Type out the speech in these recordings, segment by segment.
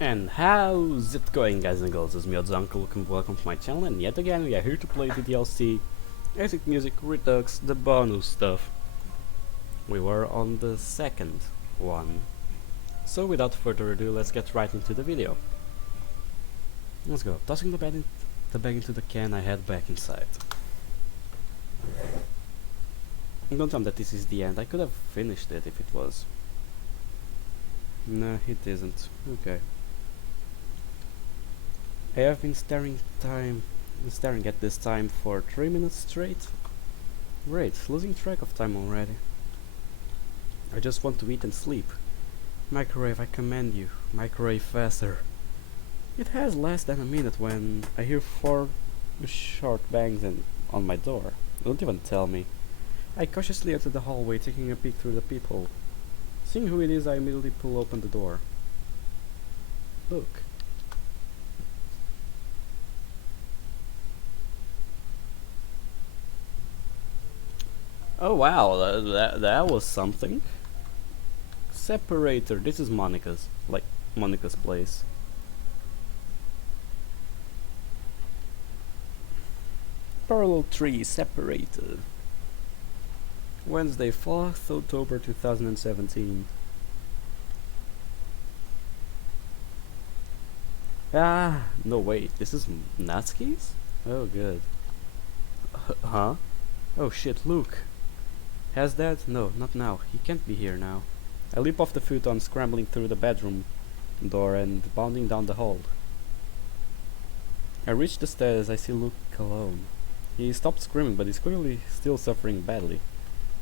And how's it going, guys and girls? It's me, Uncle. Welcome to my channel, and yet again we are here to play DDLC, Basic Music, Redux, the bonus stuff. We were on the second one, so without further ado, let's get right into the video. Let's go. Tossing the bag into the can, I head back inside. Don't tell me that this is the end. I could have finished it if it was. Nah, it isn't. Okay. I have been staring at this time for 3 minutes straight. Great, losing track of time already. I just want to eat and sleep. Microwave, I command you. Microwave faster. It has less than a minute when I hear 4 short bangs on my door. Don't even tell me. I cautiously enter the hallway, taking a peek through the peephole. Seeing who it is, I immediately pull open the door. Look. Oh wow, that was something. Separator, this is Monica's, like Monica's place. Parallel 3 separator. Wednesday, 4th October 2017. Ah, no wait, this is Natsuki's? Oh good. Huh? Oh shit, Luke. Has that? No, not now. He can't be here now. I leap off the futon, scrambling through the bedroom door and bounding down the hall. I reach the stairs. I see Luke alone. He stopped screaming, but he's clearly still suffering badly.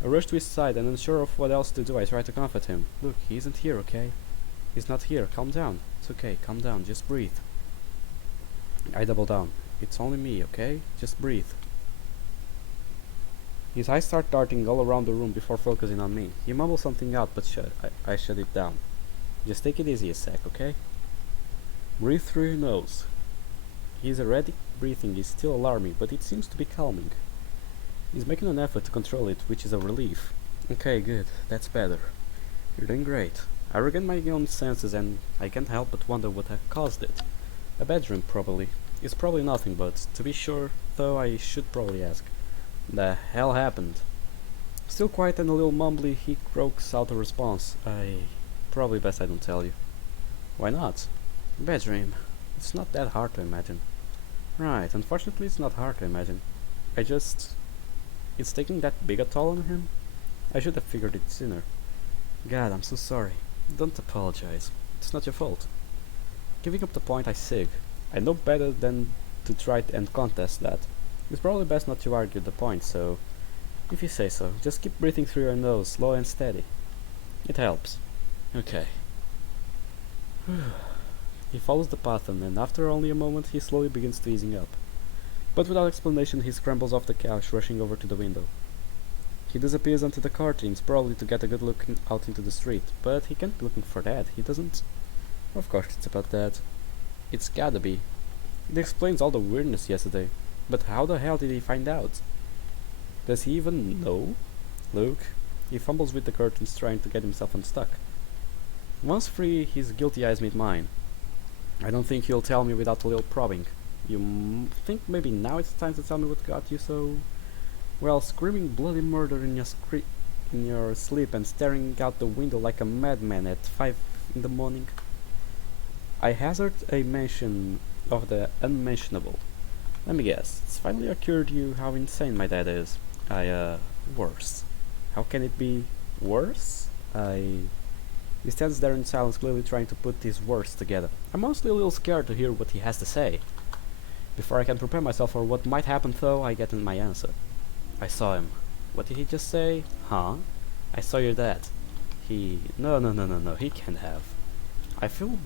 I rush to his side, and unsure of what else to do, I try to comfort him. Look, he isn't here, okay? He's not here. Calm down. It's okay. Calm down. Just breathe. I double down. It's only me, okay? Just breathe. His eyes start darting all around the room before focusing on me. He mumbles something out, but I shut it down. Just take it easy a sec, okay? Breathe through your nose. His erratic breathing is still alarming, but it seems to be calming. He's making an effort to control it, which is a relief. Okay, good. That's better. You're doing great. I regain my own senses, and I can't help but wonder what had caused it. A bad dream, probably. It's probably nothing, but to be sure, though, I should probably ask. The hell happened? Still quiet and a little mumbly, he croaks out a response. Probably best I don't tell you. Why not? Bad dream. It's not that hard to imagine. Right, unfortunately it's not hard to imagine. It's taking that big a toll on him? I should have figured it sooner. God, I'm so sorry. Don't apologize. It's not your fault. Giving up the point, I sig. I know better than to try and contest that. It's probably best not to argue the point, so if you say so, just keep breathing through your nose, slow and steady. It helps. Okay. He follows the pattern, and after only a moment he slowly begins to easing up. But without explanation he scrambles off the couch, rushing over to the window. He disappears onto the curtains, probably to get a good look out into the street, but he can't be looking for that, he doesn't... Of course it's about that. It's gotta be. It explains all the weirdness yesterday. But how the hell did he find out? Does he even know? Luke? He fumbles with the curtains, trying to get himself unstuck. Once free, his guilty eyes meet mine. I don't think he'll tell me without a little probing. You think maybe now it's time to tell me what got you so... Well, screaming bloody murder in your sleep and staring out the window like a madman at 5 in the morning? I hazard a mention of the unmentionable. Let me guess, it's finally occurred to you how insane my dad is. Worse. How can it be worse? He stands there in silence, clearly trying to put his words together. I'm honestly a little scared to hear what he has to say. Before I can prepare myself for what might happen though, I get in my answer. I saw him. What did he just say? Huh? I saw your dad. No, he can't have. I feel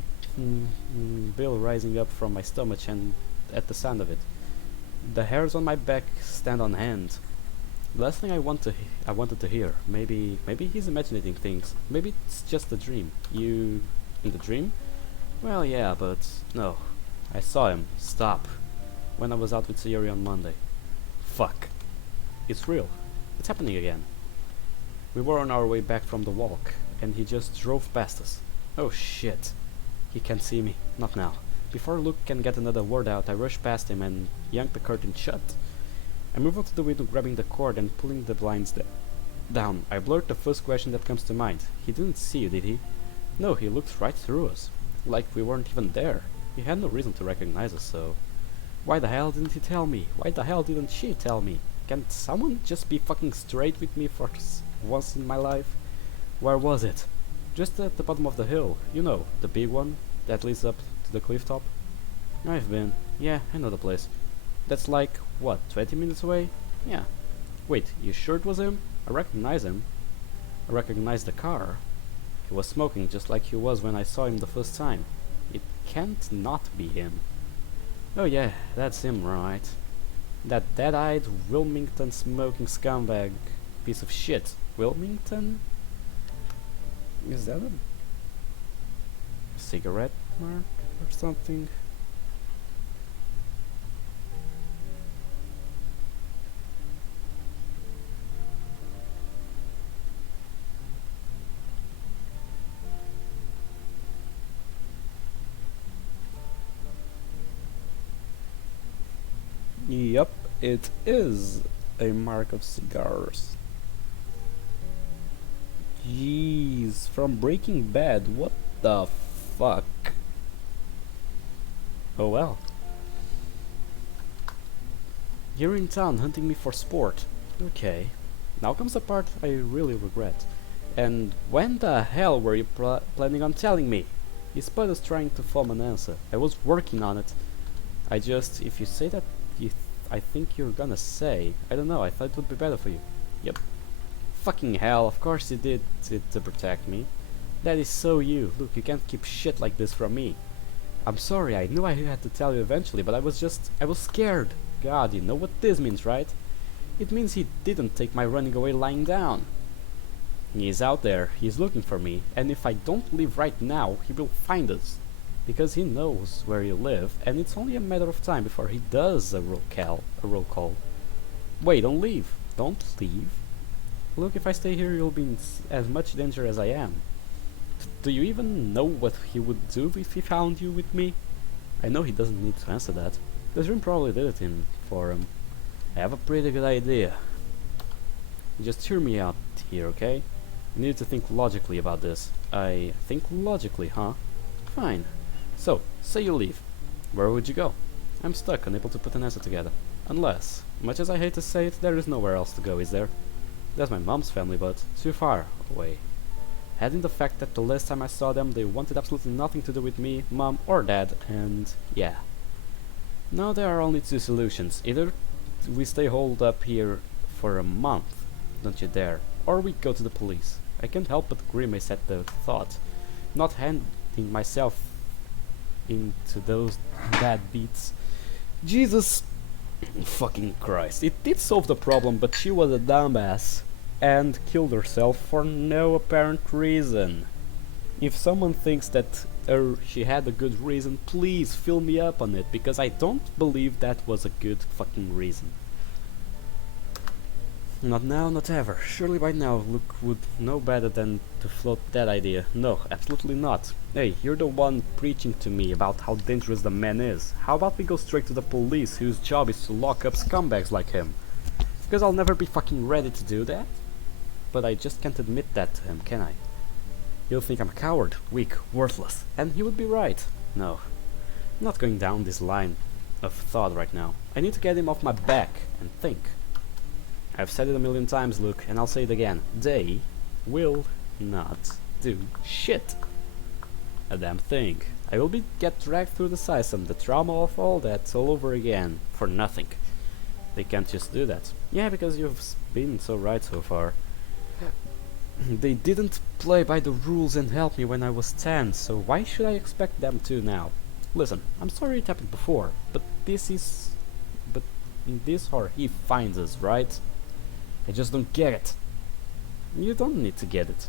Bill rising up from my stomach and at the sound of it. The hairs on my back stand on end. The last thing I wanted to hear. Maybe he's imagining things. Maybe it's just a dream. You in the dream? Well, yeah, but no. I saw him stop when I was out with Sayori on Monday. Fuck. It's real. It's happening again. We were on our way back from the walk, and he just drove past us. Oh shit. He can't see me. Not now. Before Luke can get another word out, I rush past him and yank the curtain shut. I move on to the window, grabbing the cord and pulling the blinds down. I blurt the first question that comes to mind. He didn't see you, did he? No, he looked right through us. Like we weren't even there. He had no reason to recognize us, so... Why the hell didn't he tell me? Why the hell didn't she tell me? Can someone just be fucking straight with me for once in my life? Where was it? Just at the bottom of the hill. You know, the big one that leads up to the cliff top. I've been. Yeah, I know the place. That's like, what, 20 minutes away? Yeah. Wait, you sure it was him? I recognize him. I recognize the car. He was smoking just like he was when I saw him the first time. It can't not be him. Oh yeah, that's him, right. That dead-eyed Wilmington smoking scumbag piece of shit. Wilmington? Is that a cigarette mark or something? Yup, it is a mark of cigars. Jeez, from Breaking Bad, what the fuck? Oh well. You're in town hunting me for sport. Okay. Now comes the part I really regret. And when the hell were you planning on telling me? He sputters trying to form an answer. I was working on it. If you say that I think you're gonna say, I don't know, I thought it would be better for you. Yep. Fucking hell, of course you did it to protect me. That is so you. Look, you can't keep shit like this from me. I'm sorry, I knew I had to tell you eventually, but I was scared. God, you know what this means, right? It means he didn't take my running away lying down. He's out there, he's looking for me, and if I don't leave right now, he will find us. Because he knows where you live, and it's only a matter of time before he does a roll call. Wait, don't leave. Don't leave. Look, if I stay here, you'll be in as much danger as I am. Do you even know what he would do if he found you with me? I know he doesn't need to answer that. The dream probably did it for him. I have a pretty good idea. Just hear me out here, okay? You need to think logically about this. I think logically, huh? Fine. So, say you leave. Where would you go? I'm stuck, unable to put an answer together. Unless, much as I hate to say it, there is nowhere else to go, is there? There's my mom's family, but too far away. Adding the fact that the last time I saw them, they wanted absolutely nothing to do with me, mom, or dad, and yeah. Now there are only two solutions. Either we stay holed up here for a month, don't you dare, or we go to the police. I can't help but grimace at the thought. Not handing myself into those bad beats. Jesus fucking Christ. It did solve the problem, but she was a dumbass and killed herself for no apparent reason. If someone thinks that she had a good reason, please fill me up on it, because I don't believe that was a good fucking reason. Not now, not ever. Surely by now Luke would know better than to float that idea. No, absolutely not. Hey, you're the one preaching to me about how dangerous the man is. How about we go straight to the police, whose job is to lock up scumbags like him? Because I'll never be fucking ready to do that. But I just can't admit that to him, can I? He'll think I'm a coward, weak, worthless. And he would be right. No, I'm not going down this line of thought right now. I need to get him off my back and think. I've said it a million times, Luke, and I'll say it again. They will not do shit. A damn thing. I will get dragged through the system, the trauma of all that, all over again, for nothing. They can't just do that. Yeah, because you've been so right so far. They didn't play by the rules and help me when I was 10, so why should I expect them to now? Listen, I'm sorry it happened before, but in this or he finds us, right? I just don't get it. You don't need to get it.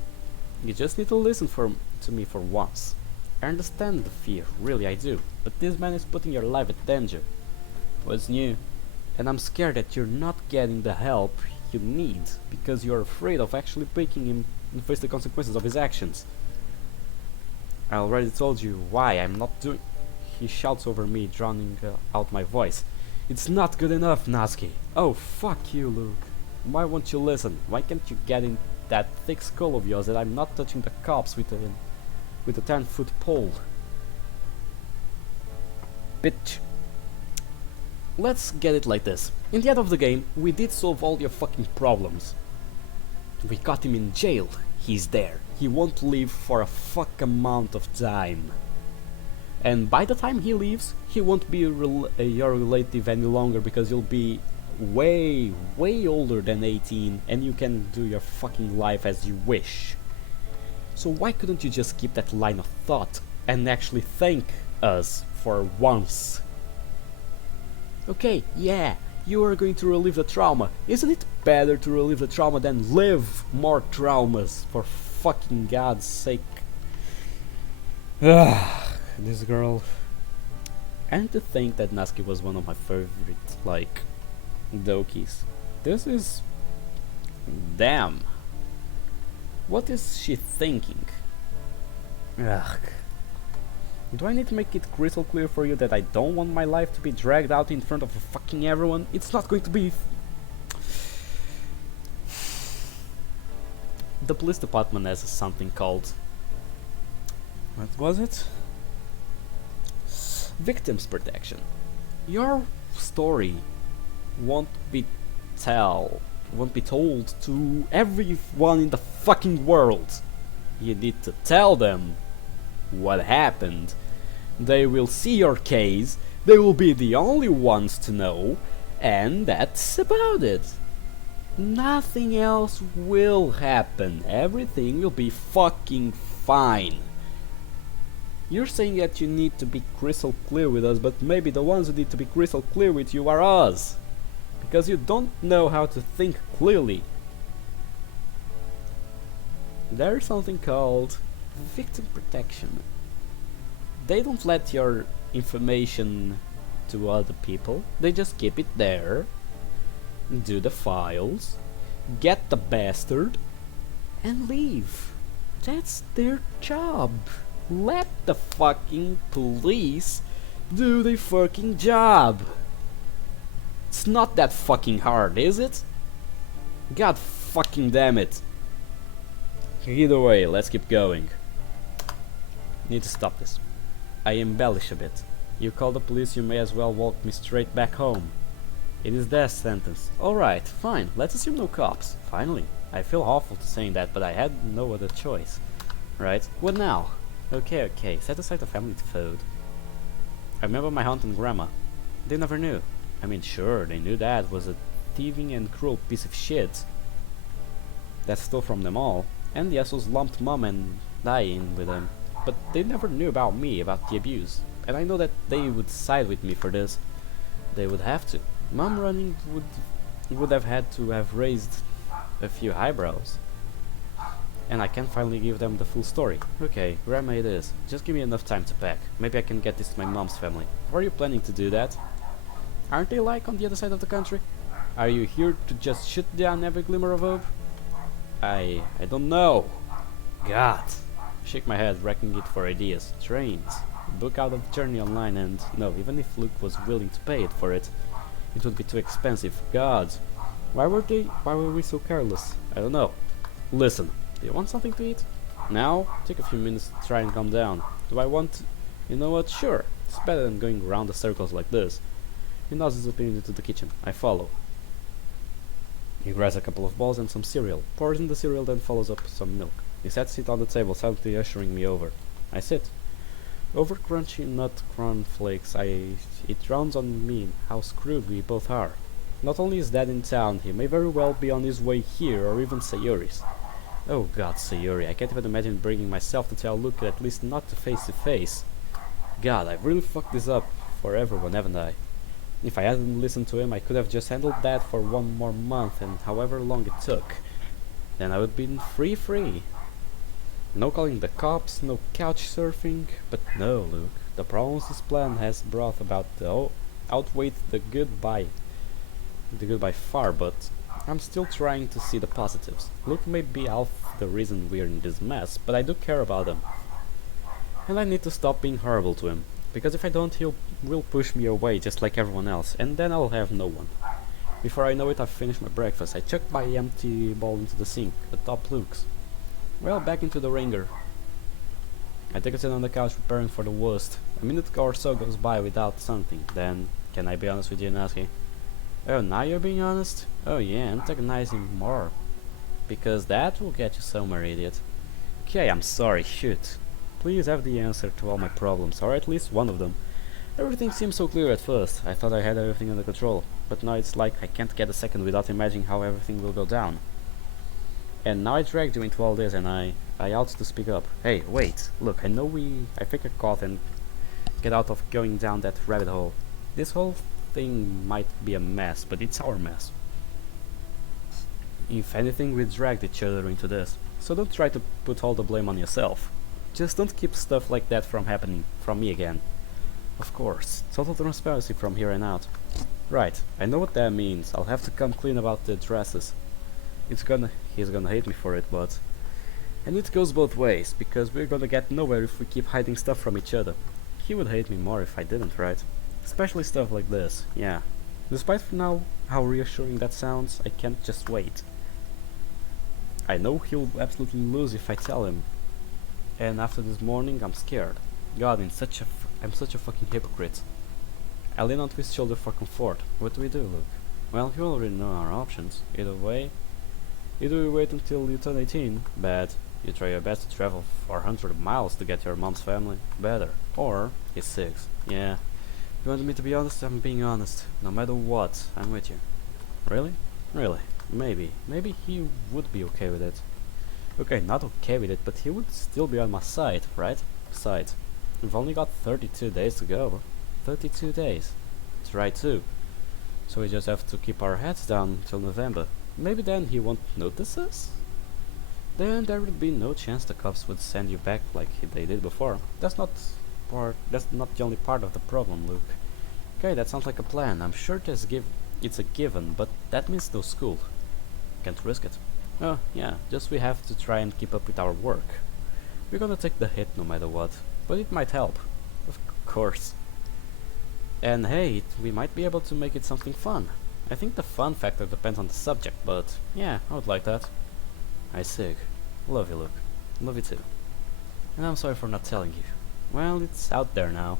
You just need to listen to me for once. I understand the fear, really I do, but this man is putting your life at danger. What's new? And I'm scared that you're not getting the help you need because you're afraid of actually breaking him and face the consequences of his actions. I already told you why I'm not doing. He shouts over me, drowning out my voice. It's not good enough, Natsuki. Oh, fuck you, Luke. Why won't you listen? Why can't you get in that thick skull of yours that I'm not touching the cops with a 10-foot pole? Bitch. Let's get it like this. In the end of the game, we did solve all your fucking problems. We got him in jail. He's there. He won't leave for a fuck amount of time. And by the time he leaves, he won't be your relative any longer because you'll be way older than 18 and you can do your fucking life as you wish. So why couldn't you just keep that line of thought and actually thank us for once? Okay, yeah, you are going to relive the trauma. Isn't it better to relive the trauma than live more traumas, for fucking God's sake? This girl. And to think that Natsuki was one of my favorite, like, dokies. This is... damn. What is she thinking? Ugh. Do I need to make it crystal clear for you that I don't want my life to be dragged out in front of fucking everyone? It's not going to be... The police department has something called... what was it? Victims protection. Your story won't be told to everyone in the fucking world. You need to tell them what happened. They will see your case, they will be the only ones to know, and that's about it. Nothing else will happen. Everything will be fucking fine. You're saying that you need to be crystal clear with us, but maybe the ones who need to be crystal clear with you are us. Because you don't know how to think clearly. There's something called victim protection. They don't let your information to other people. They just keep it there, do the files, get the bastard, and leave. That's their job. Let the fucking police do their fucking job. It's not that fucking hard, is it? God fucking damn it. Either way, let's keep going. Need to stop this. I embellish a bit. You call the police, you may as well walk me straight back home. It is death sentence. Alright, fine, let's assume no cops. Finally. I feel awful to saying that, but I had no other choice. Right, what now? Okay, set aside the family food. I remember my aunt and grandma. They never knew. I mean, sure, they knew Dad was a thieving and cruel piece of shit that stole from them all, and the assholes lumped Mom and I in with them. But they never knew about me, about the abuse. And I know that they would side with me for this. They would have to. Mom running would have had to have raised a few eyebrows. And I can finally give them the full story. Okay, Grandma it is. Just give me enough time to pack. Maybe I can get this to my mom's family. Or are you planning to do that? Aren't they like on the other side of the country? Are you here to just shoot down every glimmer of hope? I don't know. God. Shake my head, racking it for ideas. Trains. Book out of Journey online and... no, even if Luke was willing to pay it for it, it would be too expensive. God. Why were we so careless? I don't know. Listen, do you want something to eat? Now? Take a few minutes to try and calm down. Do I want... you know what? Sure. It's better than going around the circles like this. He nods his opinion into the kitchen. I follow. He grabs a couple of balls and some cereal, pours in the cereal, then follows up some milk. He sets it on the table, silently ushering me over. I sit. Over crunchy nut cornflakes, it dawns on me how screwed we both are. Not only is Dad in town, he may very well be on his way here, or even Sayori's. Oh God, Sayori, I can't even imagine bringing myself to tell Luke at least not to face. God, I've really fucked this up for everyone, haven't I? If I hadn't listened to him, I could have just handled that for one more month, and however long it took. Then I would be free. No calling the cops, no couch surfing, but no, Luke. The problems this plan has brought about outweigh the good by far, but I'm still trying to see the positives. Luke may be half the reason we're in this mess, but I do care about him. And I need to stop being horrible to him, because if I don't, he will push me away just like everyone else, and then I'll have no one. Before I know it, I've finished my breakfast. I chucked my empty bowl into the sink, atop Luke's. Well, back into the ringer. I take a sit on the couch preparing for the worst. A minute or so goes by without something. Then, can I be honest with you, Natsuki? Oh, now you're being honest? Oh yeah, antagonizing more. Because that will get you somewhere, idiot. Okay, I'm sorry, shoot. Please have the answer to all my problems, or at least one of them. Everything seemed so clear at first. I thought I had everything under control. But now it's like I can't get a second without imagining how everything will go down. And now I dragged you into all this and I ought to speak up. Hey, wait, look, I think I caught and get out of going down that rabbit hole. This whole thing might be a mess, but it's our mess. If anything, we dragged each other into this. So don't try to put all the blame on yourself. Just don't keep stuff like that from happening from me again. Of course, total transparency from here on out. Right, I know what that means. I'll have to come clean about the dresses. He's gonna hate me for it, but... And it goes both ways, because we're gonna get nowhere if we keep hiding stuff from each other. He would hate me more if I didn't, right? Especially stuff like this, yeah. Despite for now how reassuring that sounds, I can't just wait. I know he'll absolutely lose if I tell him. And after this morning, I'm scared. God, I'm such a fucking hypocrite. I lean onto his shoulder for comfort. What do we do, Luke? Well, you already know our options. Either we wait until you turn 18, bad. You try your best to travel 400 miles to get your mom's family, better. Or, he's 6. Yeah. You want me to be honest? I'm being honest. No matter what, I'm with you. Really? Really? Maybe. Maybe he would be okay with it. Okay, not okay with it, but he would still be on my side, right? Besides, we've only got 32 days to go. 32 days. That's right too. So we just have to keep our heads down till November. Maybe then he won't notice us? Then there would be no chance the cops would send you back like they did before. That's not the only part of the problem, Luke. Okay, that sounds like a plan. I'm sure it's a given, but that means no school. Can't risk it. Oh, yeah, just we have to try and keep up with our work. We're gonna take the hit no matter what, but it might help. Of course. And hey, we might be able to make it something fun. I think the fun factor depends on the subject, but yeah, I would like that. I sig. Love you, Luke. Love you too. And I'm sorry for not telling you. Well, it's out there now.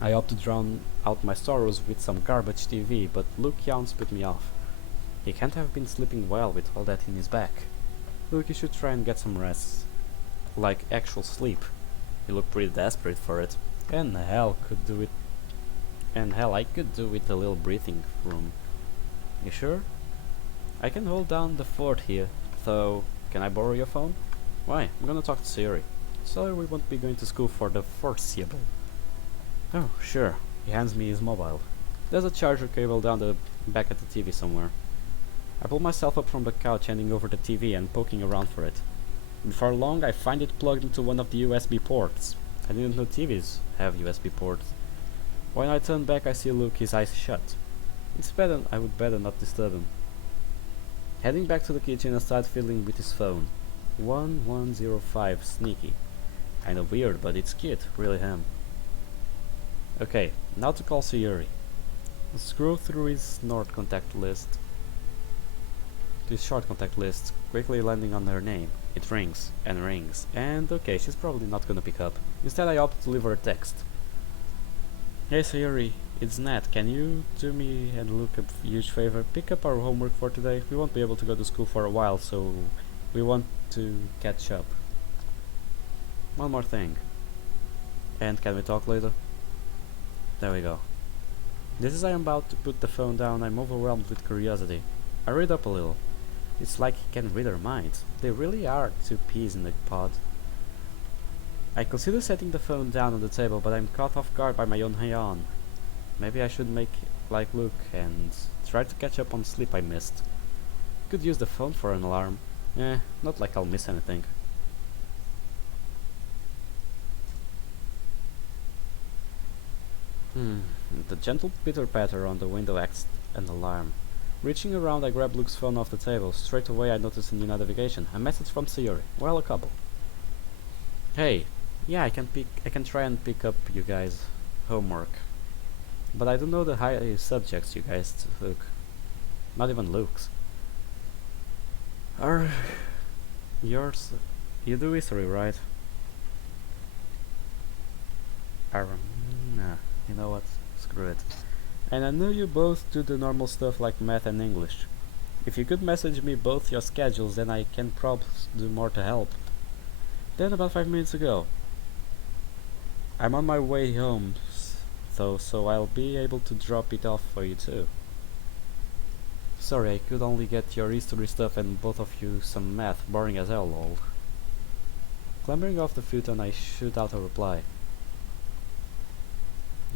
I opt to drown out my sorrows with some garbage TV, but Luke yawns put me off. He can't have been sleeping well with all that in his back. Luke, you should try and get some rest. Like actual sleep. You look pretty desperate for it. And hell, I could do with a little breathing room. You sure? I can hold down the fort here, though. Can I borrow your phone? Why? I'm gonna talk to Siri. So we won't be going to school for the foreseeable. Oh, sure. He hands me his mobile. There's a charger cable down the back of the TV somewhere. I pull myself up from the couch, handing over the TV and poking around for it. Before long, I find it plugged into one of the USB ports. I didn't know TVs have USB ports. When I turn back, I see Luke, his eyes shut. I would better not disturb him. Heading back to the kitchen, I start fiddling with his phone. 1105, sneaky. Kinda weird, but it's cute, really him. Okay, now to call Sayuri. Scroll through his short contact list, quickly landing on her name. It rings, and okay, she's probably not gonna pick up. Instead, I opt to leave her a text. Hey Sayuri, it's Nat. Can you do me and Luke a huge favor? Pick up our homework for today. We won't be able to go to school for a while, so we want to catch up. One more thing. And can we talk later? There we go. Just as I am about to put the phone down, I'm overwhelmed with curiosity. I read up a little. It's like he can read our minds. They really are two peas in the pod. I consider setting the phone down on the table, but I'm caught off guard by my own yawn. Maybe I should make like Luke and try to catch up on sleep I missed. Could use the phone for an alarm. Not like I'll miss anything. The gentle pitter-patter on the window acts an alarm. Reaching around, I grab Luke's phone off the table. Straight away, I notice a new notification. A message from Sayori. Well, a couple. Hey, yeah, I can try and pick up you guys' homework. But I don't know the high subjects you guys took. Not even Luke's. Are yours? You do history, right? Nah, you know what? Screw it. And I know you both do the normal stuff like math and English. If you could message me both your schedules, then I can probably do more to help. Then about 5 minutes ago. I'm on my way home, though, so I'll be able to drop it off for you too. Sorry, I could only get your history stuff and both of you some math, boring as hell, lol. Clambering off the futon, I shoot out a reply.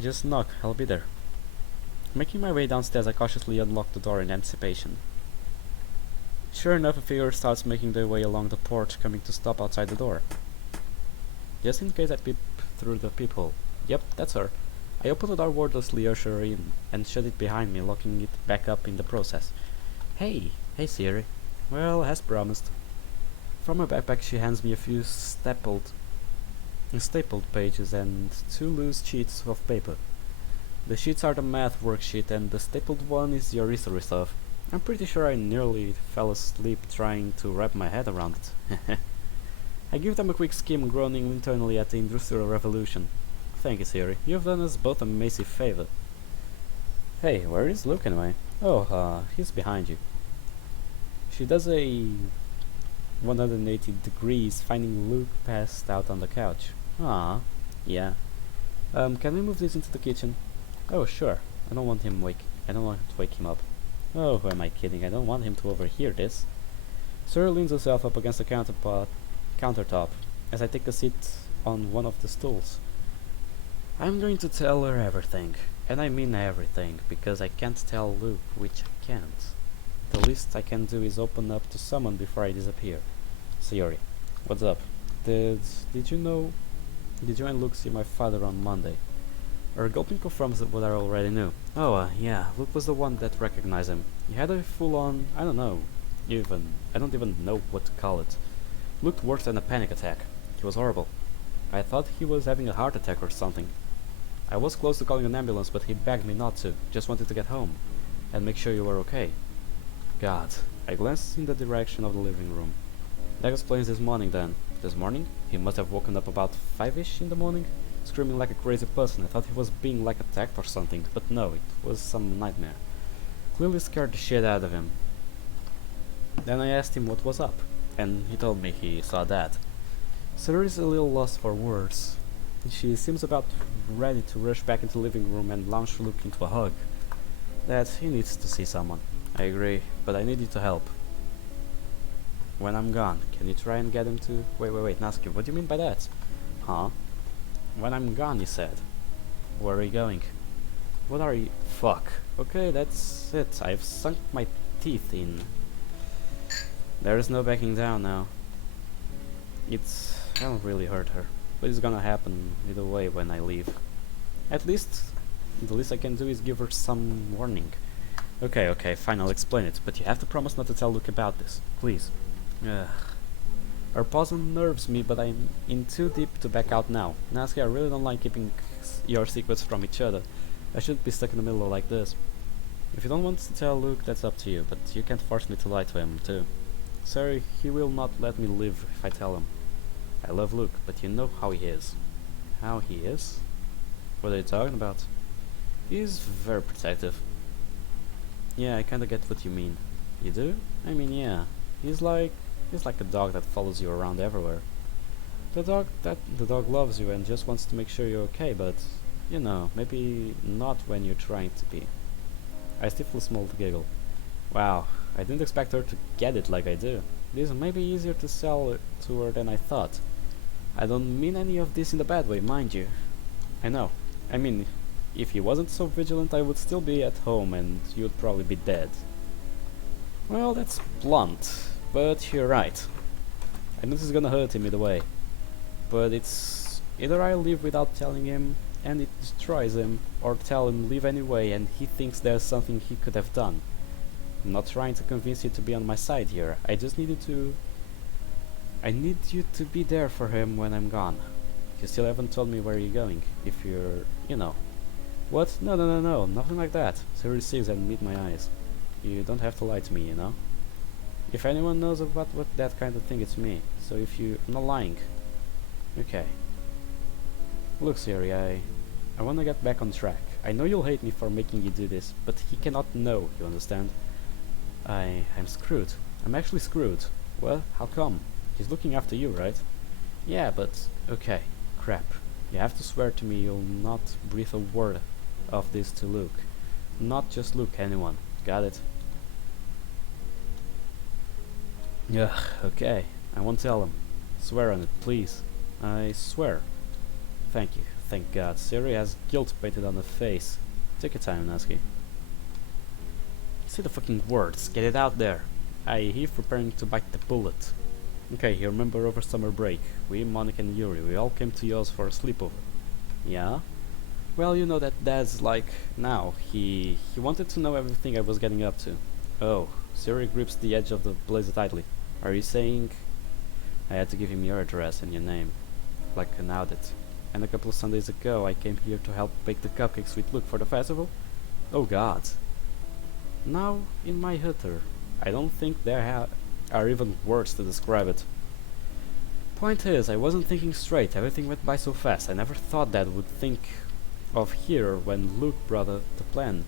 Just knock, I'll be there. Making my way downstairs, I cautiously unlock the door in anticipation. Sure enough, a figure starts making their way along the porch, coming to stop outside the door. Just in case I peep through the peephole. Yep, that's her. I open the door wordlessly, usher her in, and shut it behind me, locking it back up in the process. Hey Siri. Well, as promised. From her backpack she hands me a few stapled pages and 2 loose sheets of paper. The sheets are the math worksheet and the stapled one is your history stuff. I'm pretty sure I nearly fell asleep trying to wrap my head around it. I give them a quick skim, groaning internally at the Industrial Revolution. Thank you, Siri. You've done us both a massive favor. Hey, where is Luke anyway? Oh, he's behind you. She does a 180 degrees, finding Luke passed out on the couch. Ah, yeah. Can we move this into the kitchen? Oh, sure. I don't want to wake him up. Oh, who am I kidding? I don't want him to overhear this. Sir leans herself up against the countertop as I take a seat on one of the stools. I'm going to tell her everything, and I mean everything, because I can't tell Luke, which I can't. The least I can do is open up to someone before I disappear. Sayori, what's up? Did you and Luke see my father on Monday? Her gulping confirms what I already knew. Oh, yeah, Luke was the one that recognized him. He had a full-on, I don't even know what to call it. Looked worse than a panic attack. It was horrible. I thought he was having a heart attack or something. I was close to calling an ambulance, but he begged me not to. Just wanted to get home and make sure you were okay. God. I glanced in the direction of the living room. That explains this morning then. This morning? He must have woken up about 5-ish in the morning, screaming like a crazy person. I thought he was being like attacked or something, but no, it was some nightmare. Clearly scared the shit out of him. Then I asked him what was up, and he told me he saw that. Sarah is a little lost for words. She seems about ready to rush back into the living room and launch Luke into a hug. That he needs to see someone. I agree, but I need you to help. When I'm gone, can you try and get him to... Wait, Nasky, what do you mean by that? Huh? When I'm gone, you said. Where are you going? What are you... Fuck. Okay, that's it. I've sunk my teeth in. There is no backing down now. I don't really hurt her, but it's gonna happen either way when I leave. At least, the least I can do is give her some warning. Okay, fine, I'll explain it, but you have to promise not to tell Luke about this, please. Ugh. Her pause unnerves me, but I'm in too deep to back out now. Nasky, I really don't like keeping your secrets from each other. I shouldn't be stuck in the middle like this. If you don't want to tell Luke, that's up to you, but you can't force me to lie to him, too. Sorry, he will not let me live if I tell him. I love Luke, but you know how he is. How he is? What are you talking about? He's very protective. Yeah, I kinda get what you mean. You do? I mean, yeah. He's like a dog that follows you around everywhere. The dog loves you and just wants to make sure you're okay, but you know, maybe not when you're trying to be. I stifle a small giggle. Wow, I didn't expect her to get it like I do. This may be easier to sell it to her than I thought. I don't mean any of this in a bad way, mind you. I know. I mean, if he wasn't so vigilant, I would still be at home and you'd probably be dead. Well, that's blunt, but you're right. I know this is gonna hurt him either way. But it's either I leave without telling him and it destroys him, or tell him leave anyway and he thinks there's something he could have done. I'm not trying to convince you to be on my side here. I just need you to... I need you to be there for him when I'm gone. You still haven't told me where you're going. If you're... you know. What? No, no, no, no. Nothing like that. Seriously, and meet my eyes. You don't have to lie to me, you know? If anyone knows about what that kind of thing, it's me. So if you... I'm not lying. Okay. Look, Siri, I wanna get back on track. I know you'll hate me for making you do this, but he cannot know, you understand? I'm screwed. I'm actually screwed. Well, how come? He's looking after you, right? Yeah, but... okay. Crap. You have to swear to me you'll not breathe a word of this to Luke. Not just Luke, anyone. Got it? Ugh, okay. I won't tell him. Swear on it, please. I swear. Thank you. Thank God. Siri has guilt painted on her face. Take your time, Nasky. Say the fucking words. Get it out there. I hear preparing to bite the bullet. Okay, you remember over summer break, we, Monica and Yuri, we all came to yours for a sleepover. Yeah? Well, you know that Dad's like, now, he wanted to know everything I was getting up to. Oh, Siri grips the edge of the blazer tightly. Are you saying... I had to give him your address and your name. Like an audit. And a couple of Sundays ago I came here to help bake the cupcakes with Luke for the festival? Oh God. Now, in my hutter, I don't think there are even words to describe it. Point is, I wasn't thinking straight, everything went by so fast, I never thought Dad would think of here when Luke brought the plan.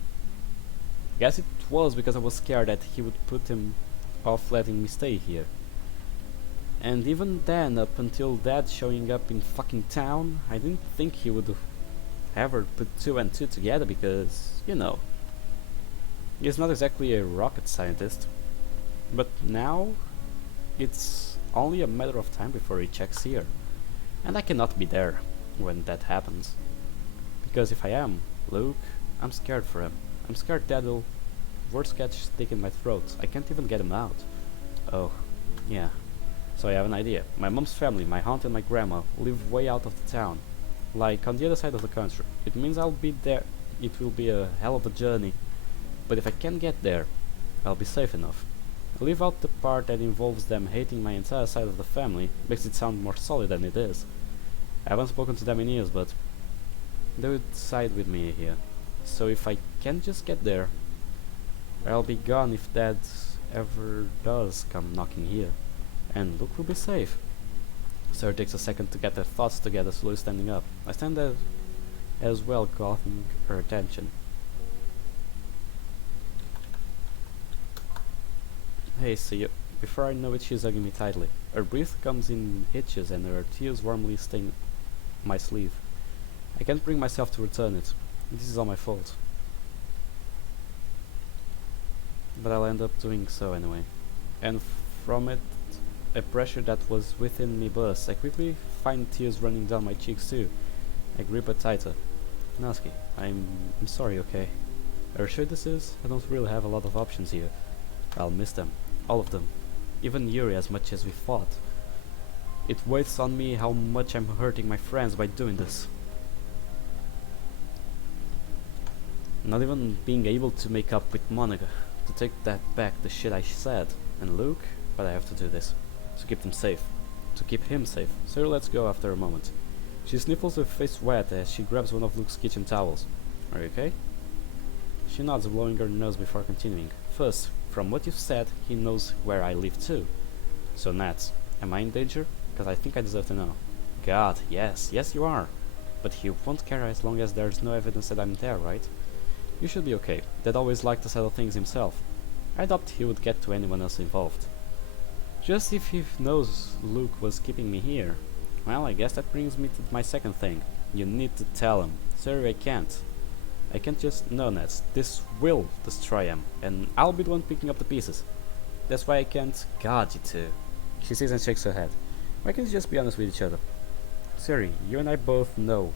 Guess it was because I was scared that he would put him off letting me stay here. And even then, up until Dad showing up in fucking town, I didn't think he would ever put 2 and 2 together because, you know, he's not exactly a rocket scientist. But now, it's only a matter of time before he checks here. And I cannot be there when that happens. Because if I am, Luke, I'm scared for him. I'm scared Dad'll words catch stick in my throat. I can't even get him out. Oh, yeah. So I have an idea. My mom's family, my aunt and my grandma, live way out of the town. Like on the other side of the country. It means I'll be there. It will be a hell of a journey. But if I can get there, I'll be safe enough. Leave out the part that involves them hating my entire side of the family, makes it sound more solid than it is. I haven't spoken to them in years, but they would side with me here. So if I can just get there, I'll be gone if Dad ever does come knocking here. And Luke will be safe. Sarah takes a second to get her thoughts together, slowly standing up. I stand there as well, grasping her attention. Hey, see you. Before I know it, she's hugging me tightly. Her breath comes in hitches and her tears warmly stain my sleeve. I can't bring myself to return it. This is all my fault. But I'll end up doing so anyway. And from it, a pressure that was within me bursts. I quickly find tears running down my cheeks too. I grip her tighter. Nasky, I'm sorry, okay? Are you sure this is? I don't really have a lot of options here. I'll miss them. All of them. Even Yuri as much as we fought. It weighs on me how much I'm hurting my friends by doing this. Not even being able to make up with Monica. To take that back, the shit I said. And Luke? But I have to do this. To keep them safe. To keep him safe. So let's go after a moment. She sniffles her face wet as she grabs one of Luke's kitchen towels. Are you okay? She nods, blowing her nose before continuing. First, from what you've said, he knows where I live too. So Nat, am I in danger? Because I think I deserve to know. God, yes, yes you are. But he won't care as long as there's no evidence that I'm there, right? You should be okay. Dad always liked to settle things himself. I doubt he would get to anyone else involved. Just if he knows Luke was keeping me here. Well, I guess that brings me to my second thing. You need to tell him. Sorry, I can't. I can't just... No, Nats. This will destroy him. And I'll be the one picking up the pieces. That's why I can't... God, you two. She says and shakes her head. Why can't you just be honest with each other? Sorry, you and I both know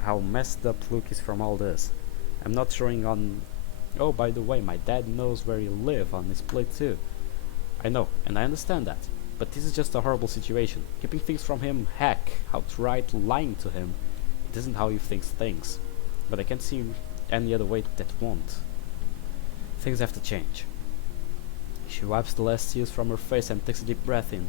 how messed up Luke is from all this. I'm not throwing on... Oh, by the way, my dad knows where you live on his plate too. I know, and I understand that. But this is just a horrible situation. Keeping things from him, heck, outright lying to him. It isn't how he thinks things. But I can't see any other way that won't. Things have to change. She wipes the last tears from her face and takes a deep breath in.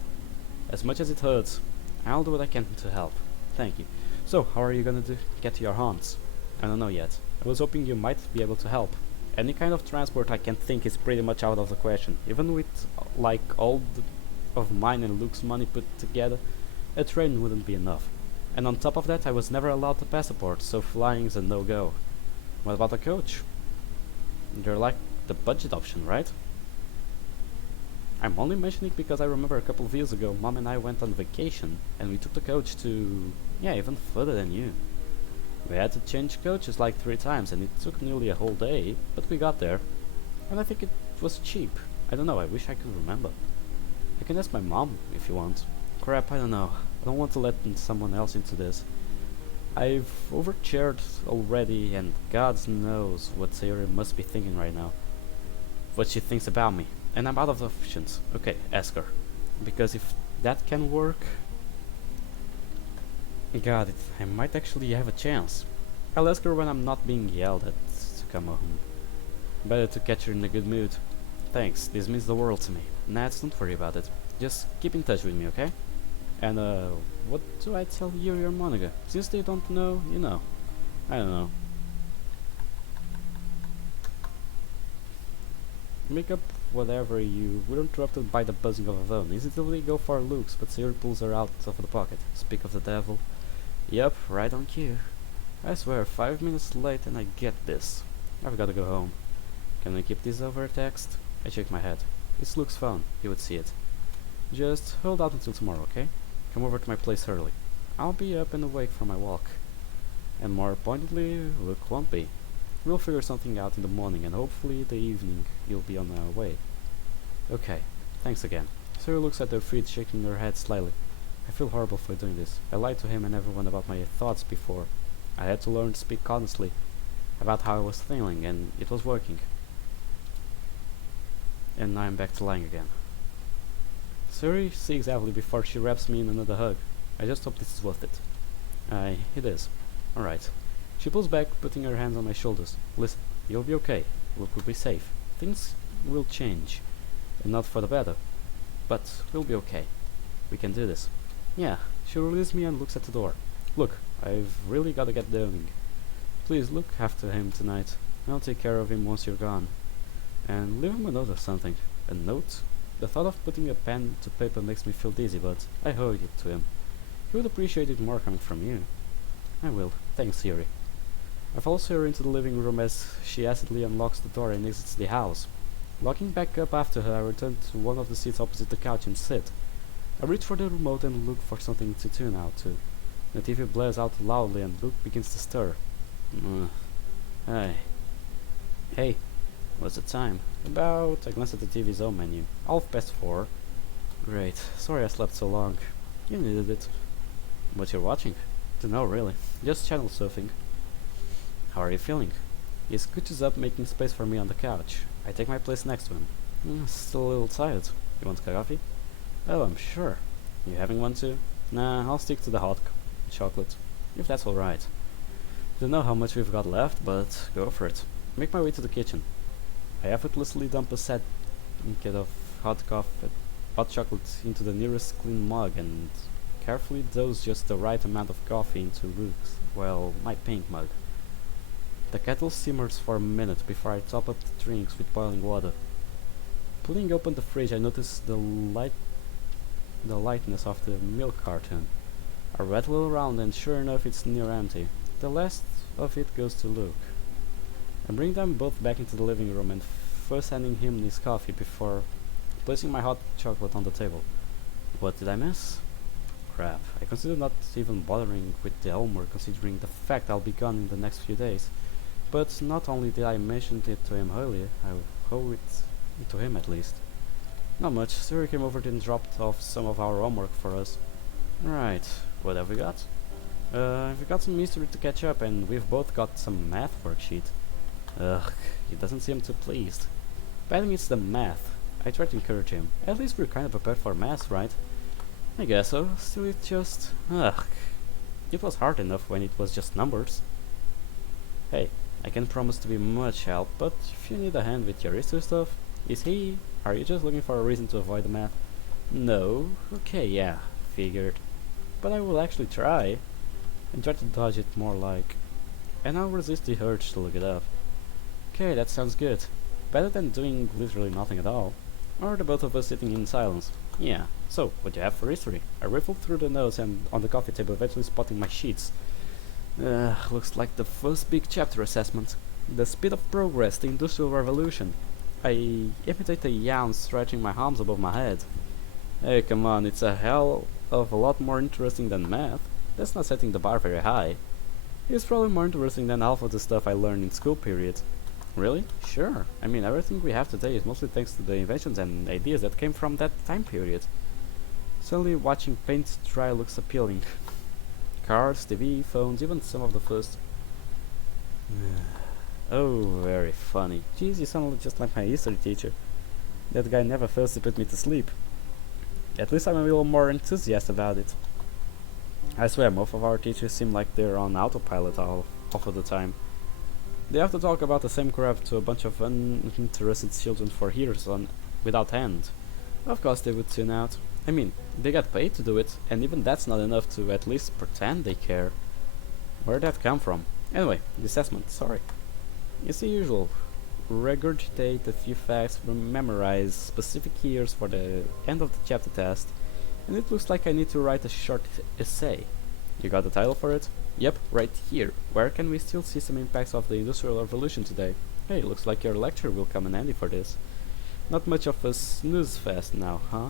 As much as it hurts, I'll do what I can to help. Thank you. So, how are you gonna get to your haunts? I don't know yet. I was hoping you might be able to help. Any kind of transport I can think is pretty much out of the question. Even with, like, of mine and Luke's money put together, a train wouldn't be enough. And on top of that, I was never allowed a passport, so flying's a no-go. What about a coach? They're like the budget option, right? I'm only mentioning because I remember a couple of years ago, Mom and I went on vacation, and we took the coach to, yeah, even further than you. We had to change coaches like 3 times, and it took nearly a whole day, but we got there. And I think it was cheap. I don't know, I wish I could remember. I can ask my mom if you want. Crap, I don't know. I don't want to let someone else into this. I've overshared already, and God knows what Sayori must be thinking right now. What she thinks about me. And I'm out of options. Okay, ask her. Because if that can work... Got it. I might actually have a chance. I'll ask her when I'm not being yelled at to come home. Better to catch her in a good mood. Thanks, this means the world to me. Nats, don't worry about it. Just keep in touch with me, okay? And what do I tell Yuri or Monica? Since they don't know, you know. I don't know. Make up whatever you were interrupted by the buzzing of a phone. Instantly go for Luke's, but Sayori pulls her out of the pocket. Speak of the devil. Yep, right on cue. I swear, 5 minutes late and I get this. I've gotta go home. Can we keep this over text? I shake my head. It's Luke's phone. He would see it. Just hold out until tomorrow, okay? Come over to my place early. I'll be up and awake for my walk. And more pointedly, Luke won't be. We'll figure something out in the morning, and hopefully the evening you'll be on our way. Okay, thanks again. Sarah looks at her feet, shaking her head slightly. I feel horrible for doing this. I lied to him and everyone about my thoughts before. I had to learn to speak honestly about how I was feeling, and it was working. And now I'm back to lying again. Suri sighs heavily before she wraps me in another hug. I just hope this is worth it. It is. Alright. She pulls back, putting her hands on my shoulders. Listen, you'll be okay. Luke will be safe. Things will change. And not for the better. But we'll be okay. We can do this. Yeah, she releases me and looks at the door. Look, I've really gotta get going. Please look after him tonight. I'll take care of him once you're gone. And leave him a note or something. A note? The thought of putting a pen to paper makes me feel dizzy, but I hurried it to him. He would appreciate it more coming from you. I will. Thanks, Yuri. I follow her into the living room as she acidly unlocks the door and exits the house. Locking back up after her, I return to one of the seats opposite the couch and sit. I reach for the remote and look for something to tune out to. The TV blares out loudly and Luke begins to stir. Hey. Hey. What's the time? About... I glance at the TV's home menu. 4:30. Great. Sorry I slept so long. You needed it. What you're watching? Don't know really. Just channel surfing. How are you feeling? He scooches up, making space for me on the couch. I take my place next to him. Still a little tired. You want coffee? Oh, I'm sure. You having one too? Nah, I'll stick to the hot chocolate. If that's alright. Don't know how much we've got left, but go for it. Make my way to the kitchen. I effortlessly dump a set of hot chocolate into the nearest clean mug and carefully dose just the right amount of coffee into Luke's, well, my pink mug. The kettle simmers for a minute before I top up the drinks with boiling water. Pulling open the fridge, I notice the lightness of the milk carton. I rattle around and sure enough it's near empty. The last of it goes to Luke. I bring them both back into the living room and first handing him his coffee before placing my hot chocolate on the table. What did I miss? Crap. I consider not even bothering with the homework considering the fact I'll be gone in the next few days. But not only did I mention it to him earlier, I owe it to him at least. Not much. Siri came over and dropped off some of our homework for us. Right, what have we got? We've got some history to catch up and we've both got some math worksheet. Ugh, he doesn't seem too pleased. Betting it's the math. I try to encourage him. At least we're kind of prepared for math, right? I guess so. Still it's just... ugh. It was hard enough when it was just numbers. Hey, I can't promise to be much help, but if you need a hand with your history stuff, Is he? Are you just looking for a reason to avoid the math? No. Okay, yeah, figured. But I will actually try, and try to dodge it more like. And I'll resist the urge to look it up. Okay, that sounds good. Better than doing literally nothing at all. Or the both of us sitting in silence. Yeah, so, what do you have for history? I riffled through the notes and on the coffee table, eventually spotting my sheets. Looks like the first big chapter assessment. The speed of progress, the Industrial Revolution. I imitate a yawn stretching my arms above my head. Hey, come on, it's a hell of a lot more interesting than math. That's not setting the bar very high. It's probably more interesting than half of the stuff I learned in school period. Really? Sure. I mean, everything we have today is mostly thanks to the inventions and ideas that came from that time period. Suddenly watching paint dry looks appealing. Cars, TV, phones, even some of the first... Oh, very funny. Jeez, you sound just like my history teacher. That guy never fails to put me to sleep. At least I'm a little more enthusiastic about it. I swear, most of our teachers seem like they're on autopilot all of the time. They have to talk about the same crap to a bunch of uninterested children for years on without end. Of course they would tune out. I mean, they got paid to do it, and even that's not enough to at least pretend they care. Where'd that come from? Anyway, the assessment, sorry. It's the usual. Regurgitate a few facts, memorize specific years for the end of the chapter test, and it looks like I need to write a short essay. You got the title for it? Yep, right here. Where can we still see some impacts of the Industrial Revolution today? Hey, looks like your lecture will come in handy for this. Not much of a snooze fest now, huh?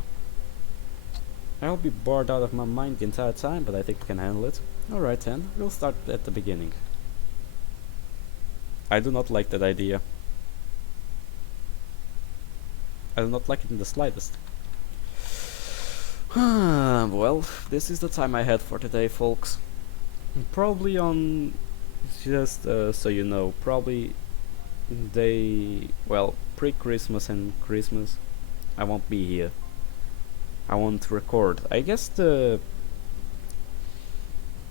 I'll be bored out of my mind the entire time, but I think we can handle it. Alright then, we'll start at the beginning. I do not like that idea. I do not like it in the slightest. Well, this is the time I had for today, folks. Probably on, just so you know, probably pre-Christmas and Christmas, I won't be here. I won't record. I guess I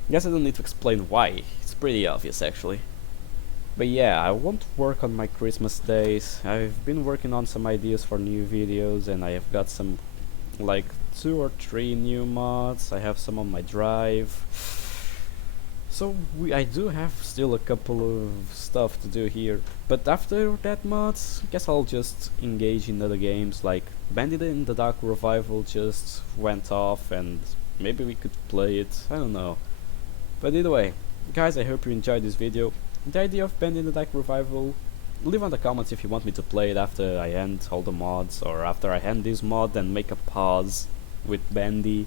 don't need to explain why. It's pretty obvious actually. But yeah, I won't work on my Christmas days. I've been working on some ideas for new videos, and I have got some, like 2 or 3 new mods. I have some on my drive. So I do have still a couple of stuff to do here. But after that mods, I guess I'll just engage in other games, like Bandit in the Dark Revival just went off, and maybe we could play it, I don't know. But either way, guys, I hope you enjoyed this video. The idea of Bandit in the Dark Revival, leave on the comments if you want me to play it after I end all the mods, or after I end this mod and make a pause with Bandy,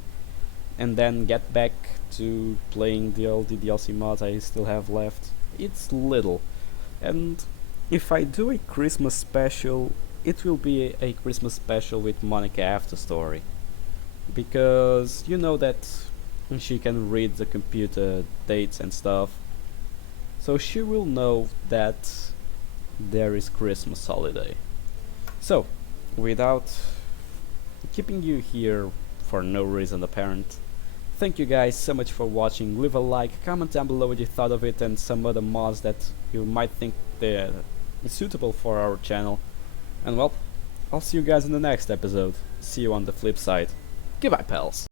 and then get back to playing the old DDLC mods I still have left. It's little, and if I do a Christmas special, it will be a Christmas special with Monica after story, because you know that she can read the computer dates and stuff, so she will know that there is Christmas holiday. So, without keeping you here for no reason apparent, thank you guys so much for watching. Leave a like, comment down below what you thought of it and some other mods that you might think they're suitable for our channel. And well, I'll see you guys in the next episode. See you on the flip side. Goodbye, pals.